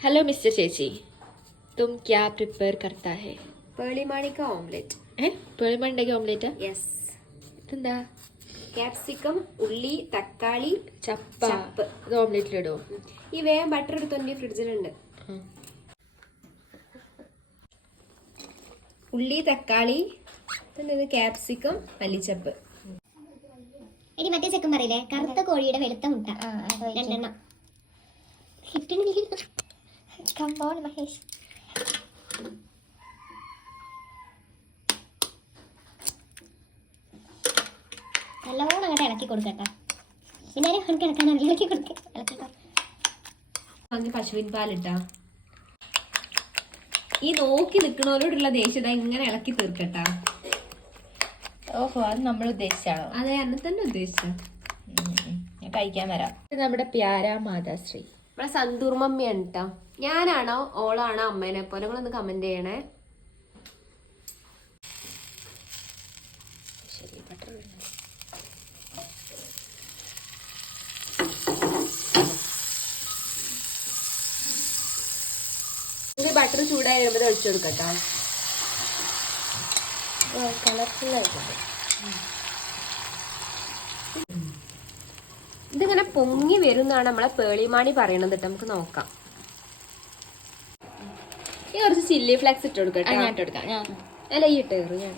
Hello mister ചേച്ചി तुम क्या प्रिपेयर करता है പേളിമാണിക്ക ഓംലെറ്റ് ഏ പേളിമണ്ടയ്ക്ക് ഓംലേറ്റാ യെസ് ഇതെന്താ ക്യാപ്സിക്കം ഉള്ളി തക്കാളി ചപ്പ ചപ്പ്. ഇത് ഓംലേറ്റിലിടുവോ ഈ വേഗം ബട്ടർ എടുത്തോണ്ട് ഫ്രിഡ്ജിലുണ്ട് ഉള്ളി തക്കാളി പിന്നെ ഇത് ക്യാപ്സിക്കം മല്ലിച്ചപ്പ് എടി മറ്റേ ചെക്കൻ പറയില്ലേ കറുത്ത കോഴിയുടെ വെളുത്ത മുട്ട രണ്ടെണ്ണം കമ്പോൺ മഹേഷ് നല്ലോണം അങ്ങോട്ട് ഇളക്കി കൊടുക്കട്ടെ. പിന്നെ കണക്ക് ഇളക്കാൻ ഇളക്കി കൊടുക്ക. ഇളക്കിക്കോ വാങ്ങി പശുവിൻ പാലിട്ടാ. ഈ നോക്കി നിൽക്കണവരോടുള്ള ദേഷ്യത ഇങ്ങനെ ഇളക്കി തീർക്കട്ടാ. ഓഹോ അത് നമ്മൾ ഉദ്ദേശിച്ചാണോ? അതെ അന്നെ തന്നെ ഉദ്ദേശിച്ച ഞാൻ കഴിക്കാൻ വരാം. നമ്മുടെ പ്യാര മാതാശ്രീ നമ്മളെ സന്തൂർ മമ്മിയാണ് കേട്ടോ ഞാനാണോ? ഓളാണോ അമ്മേനെ പോലെ? നിങ്ങളൊന്ന് കമന്റ് ചെയ്യണേ. ശരി ബട്ടർ ഇത് ബട്ടർ ചൂടായി വരുമ്പോൾ ഒഴിച്ചു കൊടുക്കട്ടോ കളർഫുൾ പൊങ്ങി വരുന്നതാണ് നമ്മളെ പേളിമാണി പറയണത് കേട്ടോ നമുക്ക് നോക്കാം. ഈ കുറച്ച് ചില്ലി ഫ്ലെക്സ് ഇട്ട് കൊടുക്കട്ടെ ഞാൻ ഇട്ട് കൊടുക്കാം. ഞാൻ. അല്ല ഈ ഇട്ട് കയറും ഞാൻ.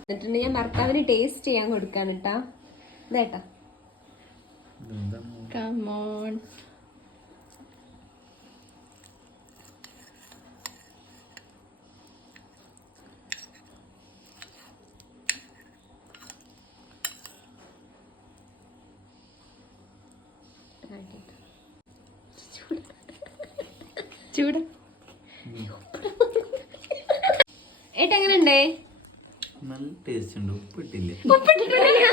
എന്നിട്ടുണ്ട് ഞാൻ ഭർത്താവിന് ടേസ്റ്റ് ചെയ്യാൻ കൊടുക്കാൻ കേട്ടാ ഇതേട്ടാ കമോൺ ചൂട്. ഏട്ടാ എങ്ങനെയുണ്ടേ? നല്ല ടേസ്റ്റ് ഉണ്ട്. ഉപ്പിട്ടില്ല? ഉപ്പിട്ടിട്ടില്ല.